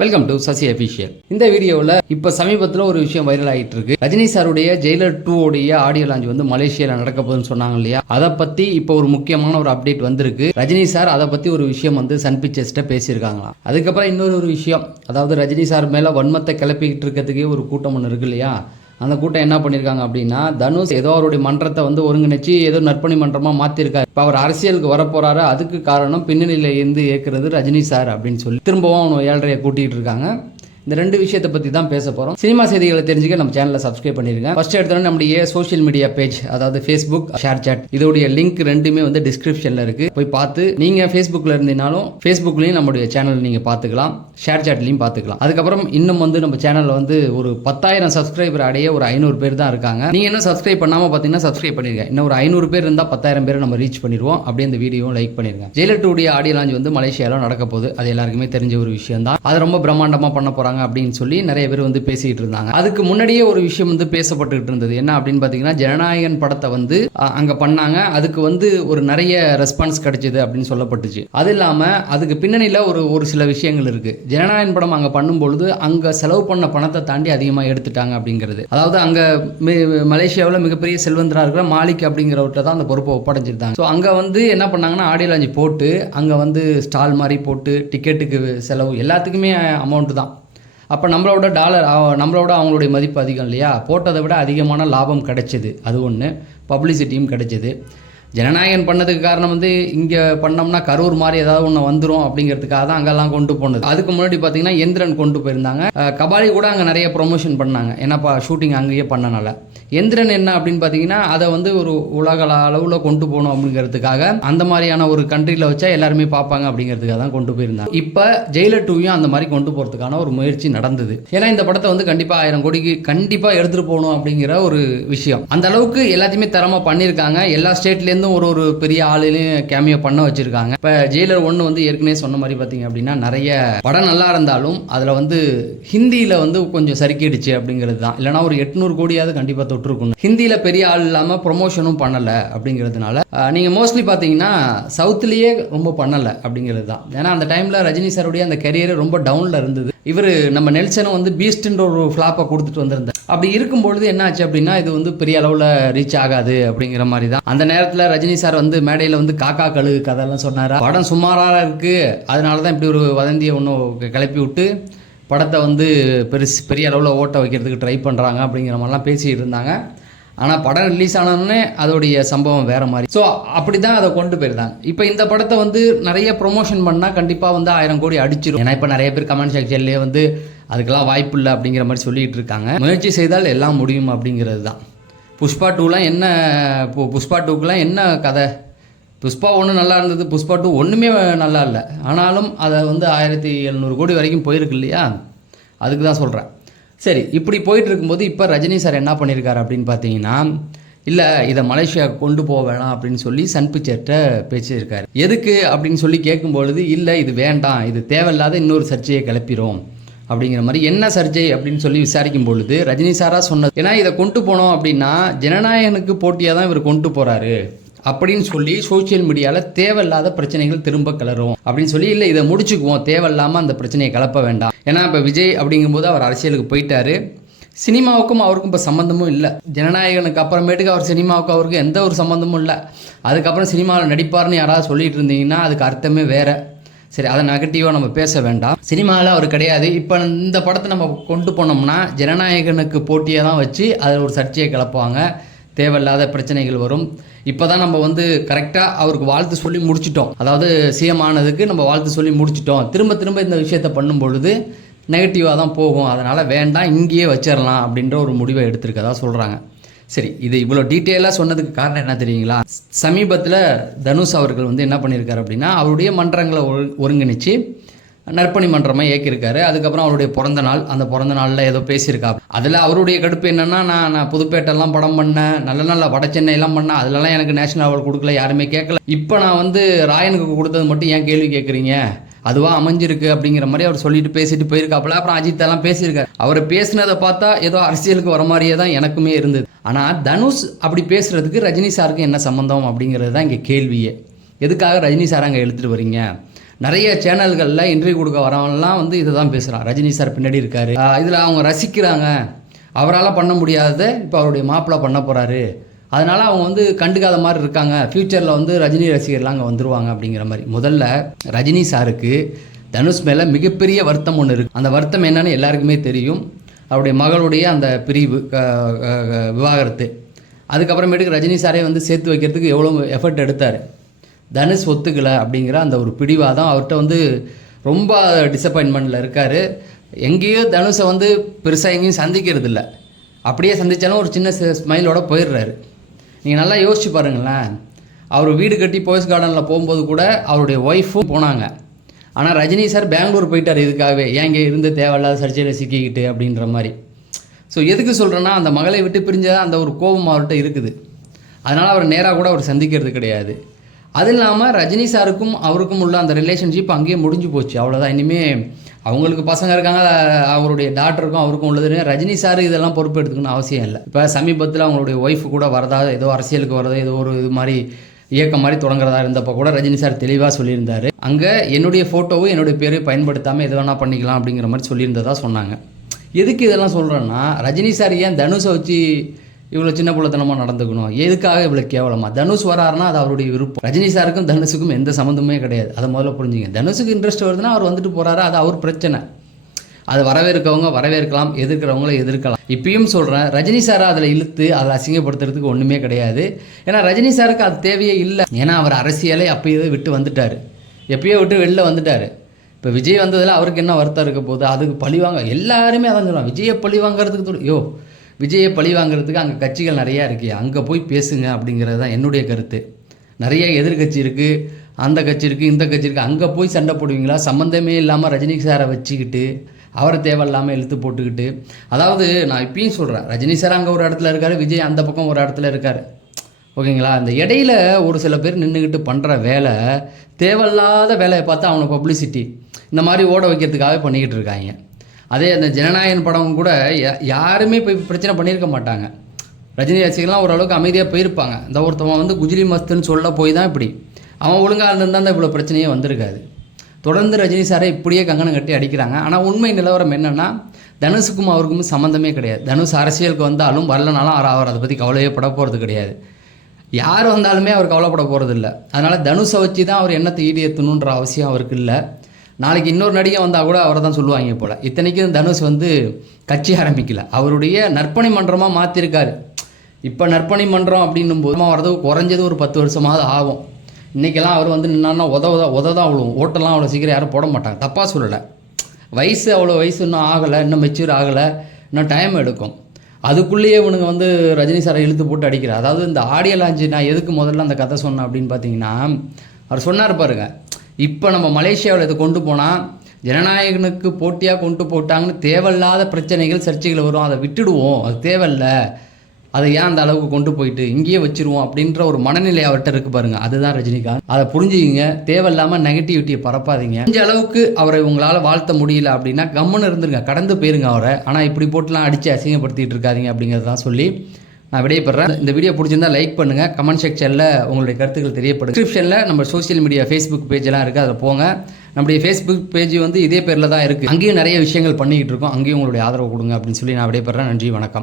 Welcome to Sasi official. இந்த வீடியோவில் இப்போ சமீபத்தில் ஒரு விஷயம் வைரல் ஆகிட்டு இருக்கு. ரஜினி சாருடைய ஜெயிலர் 2 உடைய ஆடியோ லான்ச் வந்து மலேசியாவில் நடக்க போகுதுன்னு சொன்னாங்க இல்லையா? அதை பற்றி இப்போ ஒரு முக்கியமான ஒரு அப்டேட் வந்திருக்கு. ரஜினி சார் அதை பற்றி ஒரு விஷயம் வந்து சன் பிக்சர்ஸ்ட்ட பேசியிருக்காங்களாம். அதுக்கப்புறம் இன்னொரு விஷயம், அதாவது ரஜினி சார் மேலே வன்மத்தை கிளப்பிக்கிட்டு இருக்கிறதுக்கே ஒரு கூட்டம் ஒன்று இருக்கு இல்லையா? அந்த கூட்டம் என்ன பண்ணியிருக்காங்க அப்படின்னா, தனுஷ் ஏதோ அவருடைய மன்றத்தை வந்து ஒருங்கிணைச்சு ஏதோ நற்பணி மன்றமாக மாற்றிருக்காரு. இப்போ அவர் அரசியலுக்கு வரப்போறாரு, அதுக்கு காரணம் பின்னணியில் இருந்து ஏற்கிறது ரஜினி சார் அப்படின்னு சொல்லி திரும்பவும் அவனை 7.5 கூட்டிகிட்டு இருக்காங்க. இந்த ரெண்டு விஷயத்தை பற்றி தான் பேச போகிறோம். சினிமா செய்திகளை தெரிஞ்சுக்க நம்ம சேனலை சப்ஸ்கிரைப் பண்ணிருங்க. ஃபர்ஸ்ட் எடுத்தோன்னே நம்முடைய சோஷியல் மீடியா பேஜ், அதாவது ஃபேஸ்புக், ஷேர் சாட், இதோடைய லிங்க் ரெண்டுமே வந்து டிஸ்கிரிப்ஷனில் இருக்கு. போய் பார்த்து நீங்கள் ஃபேஸ்புக்கில் இருந்தீங்கனாலும் ஃபேஸ்புக்லையும் நம்மளுடைய சேனல் நீங்கள் பார்த்துக்கலாம், ஷேர் சாட்லையும் பார்த்துக்கலாம். அதுக்கப்புறம் இன்னும் வந்து நம்ம சேனலில் வந்து ஒரு 10,000 சப்ஸ்கிரைபர் அடைய ஒரு 500 பேர் தான் இருக்காங்க. நீங்கள் என்ன சப்ஸ்கிரைப் பண்ணாமல் பார்த்தீங்கன்னா சப்ஸ்கிரைப் பண்ணிருங்க. இன்னும் ஒரு 500 பேர் இருந்தால் 10,000 பேரை நம்ம ரீச் பண்ணிடுவோம். அப்படியே இந்த வீடியோவும் லைக் பண்ணிருங்க. ஜெயிலர் 2 உடைய ஆடியோ லான்ச் வந்து மலேசியாவில் நடக்க போகுது. அது எல்லாருக்குமே தெரிஞ்ச ஒரு விஷயம் தான். அது ரொம்ப பிரம்மாண்டமாக பண்ண போகிறாங்க அப்படின்னு சொல்லி நிறைய பேர் வந்து பேசிட்டு இருந்தாங்க. அதுக்கு முன்னாடியே ஒரு விஷயம் வந்து பேசப்பட்டு இருந்தது. என்ன அப்படின்னு பார்த்தீங்கன்னா, ஜனநாயகன் படத்தை வந்து அங்கே பண்ணாங்க. அதுக்கு வந்து ஒரு நிறைய ரெஸ்பான்ஸ் கிடைச்சது அப்படின்னு சொல்லப்பட்டுச்சு. அது இல்லாமல் அதுக்கு பின்னணியில் ஒரு சில விஷயங்கள் இருக்கு. ஜனநாயகன் படம் அங்கே பண்ணும்பொழுது அங்கே செலவு பண்ண பணத்தை தாண்டி அதிகமாக எடுத்துட்டாங்க அப்படிங்கிறது. அதாவது அங்கே மலேசியாவில் மிகப்பெரிய செல்வந்தராக இருக்கிற மாலிக் அப்படிங்கிறவர்கிட்ட தான் அந்த பொறுப்பை ஒப்படைச்சிருந்தாங்க. ஸோ அங்கே வந்து என்ன பண்ணாங்கன்னா, ஆடியோ லான்ச் போட்டு அங்கே வந்து ஸ்டால் மாதிரி போட்டு டிக்கெட்டுக்கு செலவு எல்லாத்துக்குமே அமௌண்ட் தான். அப்போ நம்மளோட அவங்களுடைய மதிப்பு அதிகம் இல்லையா? போட்டதை விட அதிகமான லாபம் கிடைச்சிது. அது ஒன்று. பப்ளிசிட்டியும் கிடைச்சிது. ஜனநாயகன் பண்ணதுக்கு காரணம் வந்து இங்கே பண்ணோம்னா கரூர் மாதிரி ஏதாவது ஒன்று வந்துடும் அப்படிங்கிறதுக்காக தான் அங்கெல்லாம் கொண்டு போனது. அதுக்கு முன்னாடி பார்த்தீங்கன்னா எந்திரன் கொண்டு போயிருந்தாங்க. கபாலி கூட அங்கே நிறைய ப்ரொமோஷன் பண்ணாங்க. ஏன்னாப்பா ஷூட்டிங் அங்கேயே பண்ணனால. எந்திரன் என்ன அப்படின்னு பார்த்தீங்கன்னா, அதை வந்து ஒரு உலக அளவில் கொண்டு போகணும் அப்படிங்கிறதுக்காக அந்த மாதிரியான ஒரு கண்ட்ரியில் வச்சா எல்லாருமே பார்ப்பாங்க அப்படிங்கிறதுக்காக தான் கொண்டு போயிருந்தாங்க. இப்போ ஜெயிலர் 2யும் அந்த மாதிரி கொண்டு போகிறதுக்கான ஒரு முயற்சி நடந்தது. ஏன்னா இந்த படத்தை வந்து கண்டிப்பாக 1000 கோடிக்கு கண்டிப்பாக எடுத்துகிட்டு போகணும் அப்படிங்கிற ஒரு விஷயம். அந்த அளவுக்கு எல்லாத்தையுமே தரமாக பண்ணியிருக்காங்க. எல்லா ஸ்டேட்லேருந்து ஒரு பெரிய ஆளுலையும் கேமியோ பண்ண வச்சிருக்காங்க. இப்போ ஜெயிலர் 1 வந்து ஏற்கனவே சொன்ன மாதிரி பார்த்தீங்க அப்படின்னா, நிறைய படம் நல்லா இருந்தாலும் அதில் வந்து ஹிந்தியில் வந்து கொஞ்சம் சறுக்கிடுச்சு அப்படிங்கிறது தான். இல்லைனா ஒரு 800 கோடியாவது கண்டிப்பாக தொட்டிருக்கணும். ஹிந்தியில் பெரிய ஆள் இல்லாமல் ப்ரொமோஷனும் பண்ணலை அப்படிங்கிறதுனால நீங்கள் மோஸ்ட்லி பார்த்தீங்கன்னா சவுத்துலேயே ரொம்ப பண்ணலை அப்படிங்கிறது தான். ஏன்னா அந்த டைமில் ரஜினி சாருடைய அந்த கரியர் ரொம்ப டவுனில் இருந்தது. இவர் நம்ம நெல்சனும் வந்து பீஸ்ட்ன்ற ஒரு ஃப்ளாப்பை கொடுத்துட்டு வந்திருந்தார். அப்படி இருக்கும்பொழுது என்ன ஆச்சு அப்படின்னா, இது வந்து பெரிய அளவில் ரீச் ஆகாது அப்படிங்கிற மாதிரி தான். அந்த நேரத்தில் ரஜினி சார் வந்து மேடையில் வந்து காக்கா கழுகு கதையெல்லாம் சொன்னார். படம் சுமாராக இருக்குது, அதனால தான் இப்படி ஒரு வதந்தியை ஒன்று கிளப்பி விட்டு படத்தை வந்து பெரிய அளவில் ஓட்ட வைக்கிறதுக்கு ட்ரை பண்ணுறாங்க அப்படிங்கிற மாதிரிலாம் பேசிகிட்டு இருந்தாங்க. ஆனால் படம் ரிலீஸ் ஆனோடனே அதோடைய சம்பவம் வேறு மாதிரி. ஸோ அப்படி தான் அதை கொண்டு போயிருந்தாங்க. இப்போ இந்த படத்தை வந்து நிறைய ப்ரொமோஷன் பண்ணால் கண்டிப்பாக வந்து 1000 கோடி அடிச்சிடும். ஏன்னா இப்போ நிறைய பேர் கமெண்ட் செக்ஷன்லேயே வந்து அதுக்கெல்லாம் வாய்ப்பு இல்லை அப்படிங்கிற மாதிரி சொல்லிகிட்டு இருக்காங்க. முயற்சி செய்தால் எல்லாம் முடியும் அப்படிங்கிறது தான். புஷ்பா 2லாம் என்ன, புஷ்பா 2க்குலாம் என்ன கதை? புஷ்பா 1 நல்லா இருந்தது, புஷ்பா 2 ஒன்றுமே நல்லா இல்லை. ஆனாலும் அதை வந்து 1700 கோடி வரைக்கும் போயிருக்கு இல்லையா? அதுக்கு தான் சொல்கிறேன். சரி, இப்படி போயிட்டு இருக்கும்போது இப்போ ரஜினி சார் என்ன பண்ணியிருக்காரு அப்படின்னு பார்த்தீங்கன்னா, இல்லை இதை மலேசியா கொண்டு போக வேணாம் அப்படின்னு சொல்லி சன் பிக்சர்கிட்ட பேசியிருக்காரு. எதுக்கு அப்படின்னு சொல்லி கேட்கும்பொழுது, இல்லை இது வேண்டாம், இது தேவையில்லாத இன்னொரு சர்ச்சையை கிளப்பிடும் அப்படிங்கிற மாதிரி. என்ன சர்ச்சை அப்படின்னு சொல்லி விசாரிக்கும் பொழுது ரஜினி சாராக சொன்னது, ஏன்னா இதை கொண்டு போனோம் அப்படின்னா ஜனநாயகனுக்கு போட்டியாக தான் இவர் கொண்டு போகிறாரு அப்படின்னு சொல்லி சோசியல் மீடியாவில் தேவையில்லாத பிரச்சனைகள் திரும்ப கிளறும் அப்படின்னு சொல்லி, இல்லை இதை முடிச்சுக்குவோம், தேவையில்லாமல் அந்த பிரச்சனையை கிளப்ப வேண்டாம். ஏன்னா இப்போ விஜய் அப்படிங்கும்போது அவர் அரசியலுக்கு போயிட்டாரு. சினிமாவுக்கும் அவருக்கும் இப்போ சம்மந்தமும் இல்லை. ஜனநாயகனுக்கு அப்புறமேட்டுக்கு அவர் சினிமாவுக்கு அவருக்கு எந்த ஒரு சம்மந்தமும் இல்லை. அதுக்கப்புறம் சினிமாவில் நடிப்பார்னு யாராவது சொல்லிட்டு இருந்தீங்கன்னா அதுக்கு அர்த்தமே வேறு. சரி, அதை நெகட்டிவாக நம்ம பேச வேண்டாம். சினிமாவில் அவர் கிடையாது. இப்போ இந்த படத்தை நம்ம கொண்டு போனோம்னா ஜனநாயகனுக்கு போட்டியாக தான் வச்சு அதில் ஒரு சர்ச்சையை கிளப்புவாங்க, தேவையில்லாத பிரச்சனைகள் வரும். இப்போ தான் நம்ம வந்து கரெக்டாக அவருக்கு வாழ்த்து சொல்லி முடிச்சிட்டோம். அதாவது சிஎம் ஆனதுக்கு நம்ம வாழ்த்து சொல்லி முடிச்சிட்டோம். திரும்ப இந்த விஷயத்தை பண்ணும் பொழுது நெகட்டிவாக தான் போகும். அதனால் வேண்டாம், இங்கேயே வச்சிடலாம் அப்படின்ற ஒரு முடிவை எடுத்திருக்கதா சொல்கிறாங்க. சரி, இது இவ்வளோ டீட்டெயிலாக சொன்னதுக்கு காரணம் என்ன தெரியுங்களா? சமீபத்தில் தனுஷ் அவர்கள் வந்து என்ன பண்ணியிருக்காரு அப்படின்னா, அவருடைய மன்றங்களை ஒருங்கிணைச்சு நற்பணி மன்றமாக இயக்கியிருக்காரு. அதுக்கப்புறம் அவருடைய பிறந்த நாள், அந்த பிறந்த நாளில் ஏதோ பேசியிருக்கா. அதில் அவருடைய கடுப்பு என்னென்னா, நான் புதுப்பேட்டெல்லாம் படம் பண்ணேன், நல்ல வட சென்னையெல்லாம் பண்ணேன், அதிலலாம் எனக்கு நேஷனல் அவார்டு கொடுக்கல, யாருமே கேட்கல. இப்போ நான் வந்து ராயனுக்கு கொடுத்தது மட்டும் ஏன் கேள்வி கேட்குறீங்க, அதுவாக அமைஞ்சிருக்கு அப்படிங்கிற மாதிரி அவர் சொல்லிட்டு பேசிட்டு போயிருக்காப்புல. அப்புறம் அஜித் எல்லாம் பேசியிருக்காரு. அவர் பேசினதை பார்த்தா ஏதோ அரசியலுக்கு வர மாதிரியே தான் எனக்குமே இருந்தது. ஆனால் தனுஷ் அப்படி பேசுகிறதுக்கு ரஜினி சாருக்கு என்ன சம்மந்தம் அப்படிங்கிறது தான் இங்கே கேள்வியே. எதுக்காக ரஜினி சார் அங்கே எழுத்துட்டு வரீங்க? நிறைய சேனல்களில் இன்டர்வியூ கொடுக்க வரவங்கலாம் வந்து இதை தான் பேசுகிறான். ரஜினி சார் பின்னாடி இருக்கார், இதில் அவங்க ரசிக்கிறாங்க, அவரால் பண்ண முடியாததை இப்போ அவருடைய மாப்பிள்ளை பண்ண போகிறாரு, அதனால் அவங்க வந்து கண்டுக்காத மாதிரி இருக்காங்க, ஃப்யூச்சரில் வந்து ரஜினி ரசிகர்லாம் அங்கே வந்துருவாங்க அப்படிங்கிற மாதிரி. முதல்ல ரஜினி சாருக்கு தனுஷ் மேலே மிகப்பெரிய வருத்தம் ஒன்று இருக்குது. அந்த வருத்தம் என்னன்னு எல்லாருக்குமே தெரியும். அவருடைய மகளுடைய அந்த பிரிவு, விவாகரத்து. அதுக்கப்புறமேட்டுக்கு ரஜினி சாரே வந்து சேர்த்து வைக்கிறதுக்கு எவ்வளோ எஃபர்ட் எடுத்தார். தனுஷ் ஒத்துக்கலை அப்படிங்கிற அந்த ஒரு பிடிவாதம் அவர்கிட்ட வந்து ரொம்ப டிசப்பாயின்மெண்ட்டில் இருக்கார். எங்கேயோ தனுஷை வந்து பெருசாக எங்கேயும் சந்திக்கிறது இல்லை, அப்படியே சந்தித்தாலும் ஒரு சின்ன ஸ்மைலோட போயிடுறாரு. நீங்கள் நல்லா யோசிச்சு பாருங்களேன். அவர் வீடு கட்டி போயஸ் கார்டனில் போகும்போது கூட அவருடைய ஒய்ஃபும் போனாங்க. ஆனால் ரஜினி சார் பெங்களூர் போயிட்டார் இதுக்காகவே, ஏன் இங்கே இருந்து தேவையில்லாத சர்ச்சையில் சிக்கிக்கிட்டு அப்படின்ற மாதிரி. ஸோ எதுக்கு சொல்கிறேன்னா, அந்த மகளை விட்டு பிரிஞ்ச அந்த ஒரு கோபம் அவர்கிட்ட இருக்குது. அதனால் அவர் நேராக கூட அவர் சந்திக்கிறது கிடையாது. அது இல்லாமல் ரஜினி சாருக்கும் அவருக்கும் உள்ள அந்த ரிலேஷன்ஷிப் அங்கேயே முடிஞ்சு போச்சு, அவ்வளோதான். இனிமேல் அவங்களுக்கு பசங்க இருக்காங்க, அவருடைய டாக்டருக்கும் அவருக்கும் உள்ளது. ரஜினி சார் இதெல்லாம் பொறுப்பு எடுத்துக்கணும்னு அவசியம் இல்லை. இப்போ சமீபத்தில் அவங்களுடைய ஒய்ஃபு கூட வரதா, ஏதோ அரசியலுக்கு வரதோ, ஏதோ ஒரு இது மாதிரி இயக்கம் மாதிரி தொடங்குறதா இருந்தப்போ கூட ரஜினி சார் தெளிவாக சொல்லியிருந்தார். அங்கே என்னுடைய ஃபோட்டோவும் என்னுடைய பேர் பயன்படுத்தாமல் எது வேணால் பண்ணிக்கலாம் அப்படிங்கிற மாதிரி சொல்லியிருந்ததாக சொன்னாங்க. எதுக்கு இதெல்லாம் சொல்கிறேன்னா, ரஜினி சார் ஏன் தனுஷை வச்சு இவ்வளோ சின்ன புள்ளத்தனமாக நடந்துக்கணும், எதுக்காக இவ்வளோ கேவலமாக? தனுஷ் வராருன்னா அது அவருடைய விருப்பம். ரஜினி சாருக்கும் தனுஷுக்கும் எந்த சம்மந்தமே கிடையாது, அதை முதல்ல புரிஞ்சுங்க. தனுஷுக்கு இன்ட்ரெஸ்ட் வருதுன்னா அவர் வந்துட்டு போகிறாரு, அது அவர் பிரச்சனை. அது வரவேற்கவங்க வரவேற்கலாம், எதிர்க்கிறவங்கள எதிர்க்கலாம். இப்பயும் சொல்கிறேன், ரஜினி சாரை அதில் இழுத்து அதில் அசிங்கப்படுத்துறதுக்கு ஒன்றுமே கிடையாது. ஏன்னா ரஜினி சாருக்கு அது தேவையே இல்லை. ஏன்னா அவர் அரசியலை அப்பயே விட்டு வந்துட்டார், எப்பயோ விட்டு வெளில வந்துட்டார். இப்போ விஜய் வந்ததில் அவருக்கு என்ன வருத்தம் இருக்க போகுது? அதுக்கு பழிவாங்க எல்லாருமே அதான் சொல்லுவாங்க. விஜயை பழி வாங்கிறதுக்கு விஜயை பழி வாங்கிறதுக்கு அங்கே கட்சிகள் நிறையா இருக்குது, அங்கே போய் பேசுங்க அப்படிங்கிறது தான் என்னுடைய கருத்து. நிறைய எதிர்கட்சி இருக்குது, அந்த கட்சி இருக்குது, இந்த கட்சி இருக்குது, அங்கே போய் சண்டை போடுவீங்களா? சம்மந்தமே இல்லாமல் ரஜினி சாரை வச்சுக்கிட்டு அவரை தேவையில்லாமல் இழுத்து போட்டுக்கிட்டு. அதாவது நான் இப்பயும் சொல்கிறேன், ரஜினி சார் அங்கே ஒரு இடத்துல இருக்கார், விஜய் அந்த பக்கம் ஒரு இடத்துல இருக்கார், ஓகேங்களா? அந்த இடையில ஒரு சில பேர் நின்றுக்கிட்டு பண்ணுற வேலை, தேவையில்லாத வேலையை பார்த்தா அவனை பப்ளிசிட்டி இந்த மாதிரி ஓட வைக்கிறதுக்காகவே பண்ணிக்கிட்டு இருக்காங்க. அதே அந்த ஜனநாயகன் படம் கூட யாருமே போய் பிரச்சனை பண்ணியிருக்க மாட்டாங்க. ரஜினி ரசிகர்லாம் ஓரளவுக்கு அமைதியாக போயிருப்பாங்க. இந்த ஒருத்தவன் வந்து குஜிலி மஸ்துன்னு சொல்ல போய் தான் இப்படி, அவன் ஒழுங்காக இருந்திருந்தால் தான் இவ்வளோ பிரச்சனையே வந்திருக்காது. தொடர்ந்து ரஜினி சாரை இப்படியே கங்கணம் கட்டி அடிக்கிறாங்க. ஆனால் உண்மை நிலவரம் என்னென்னா, தனுஷுக்கும் அவருக்கும் சம்மந்தமே கிடையாது. தனுஷ் அரசியலுக்கு வந்தாலும் வரலனாலும் அவர் அதை பற்றி கவலையே பட போகிறது கிடையாது. யார் வந்தாலுமே அவர் கவலைப்பட போகிறது இல்லை. அதனால் தனுஷை வச்சு தான் அவர் எண்ணத்தை ஈடேற்றணுன்ற அவசியம் அவருக்கு இல்லை. நாளைக்கு இன்னொரு நடிகை வந்தால் கூட அவரை தான் சொல்லுவாங்க போல். இத்தனைக்கும் தனுஷ் வந்து கட்சி ஆரம்பிக்கல, அவருடைய நற்பணி மன்றமாக மாற்றிருக்காரு. இப்போ நற்பணி மன்றம் அப்படின்னும் போது வரது குறைஞ்சது ஒரு 10 வருஷமாவது ஆகும். இன்றைக்கெல்லாம் அவர் வந்து நின்னா உத தான் விழுவும், ஓட்டெல்லாம் அவ்வளோ சீக்கிரம் யாரும் போட மாட்டாங்க. தப்பாக சொல்லலை, வயசு அவ்வளோ வயசு இன்னும் ஆகலை, இன்னும் மெச்சூர் ஆகலை, இன்னும் டைம் எடுக்கும். அதுக்குள்ளேயே இவனுங்க வந்து ரஜினி சாரை இழுத்து போட்டு அடிக்கிறார். அதாவது இந்த ஆடியோ லான்ச்சு நான் எதுக்கு முதல்ல அந்த கதை சொன்னேன் அப்படின்னு பார்த்தீங்கன்னா, அவர் சொன்னார் பாருங்க, இப்போ நம்ம மலேசியாவில் இதை கொண்டு போனால் ஜனநாயகனுக்கு போட்டியாக கொண்டு போட்டாங்கன்னு தேவையில்லாத பிரச்சனைகள் சர்ச்சைகள் வரும், அதை விட்டுடுவோம், அது தேவையில்லை, அதை ஏன் அந்த அளவுக்கு கொண்டு போயிட்டு இங்கேயே வச்சுருவோம் அப்படின்ற ஒரு மனநிலை அவர்கிட்ட இருக்குது பாருங்கள். அதுதான் ரஜினிகாந்த். அதை புரிஞ்சுக்கிங்க, தேவையில்லாமல் நெகட்டிவிட்டியை பரப்பாதீங்க. இந்த அளவுக்கு அவரை உங்களால் வாழ்த்த முடியல அப்படின்னா கம்முன்னு இருந்துருங்க, கடந்து போயிருங்க அவரை. ஆனால் இப்படி போட்டுலாம் அடித்து அசிங்கப்படுத்திட்டு இருக்காதீங்க அப்படிங்கிறதான் சொல்லி நான் விடைபெறேன். இந்த வீடியோ பிடிச்சிருந்தா லைக் பண்ணுங்கள், கமெண்ட் செக்ஷனில் உங்களுடைய கருத்துக்கள் தெரியப்படுது. டிஸ்கிரிப்ஷனில் நம்ம சோஷியல் மீடியா ஃபேஸ்புக் பேஜெல்லாம் இருக்குது, அதில் போங்க. நம்முடைய ஃபேஸ்புக் பேஜ் வந்து இதே பேரில் தான் இருக்குது, அங்கேயும் நிறைய விஷயங்கள் பண்ணிக்கிட்டு இருக்கோம், அங்கேயும் உங்களுடைய ஆதரவு கொடுங்க அப்படின்னு சொல்லி நான் விடைபெறேன். நன்றி, வணக்கம்.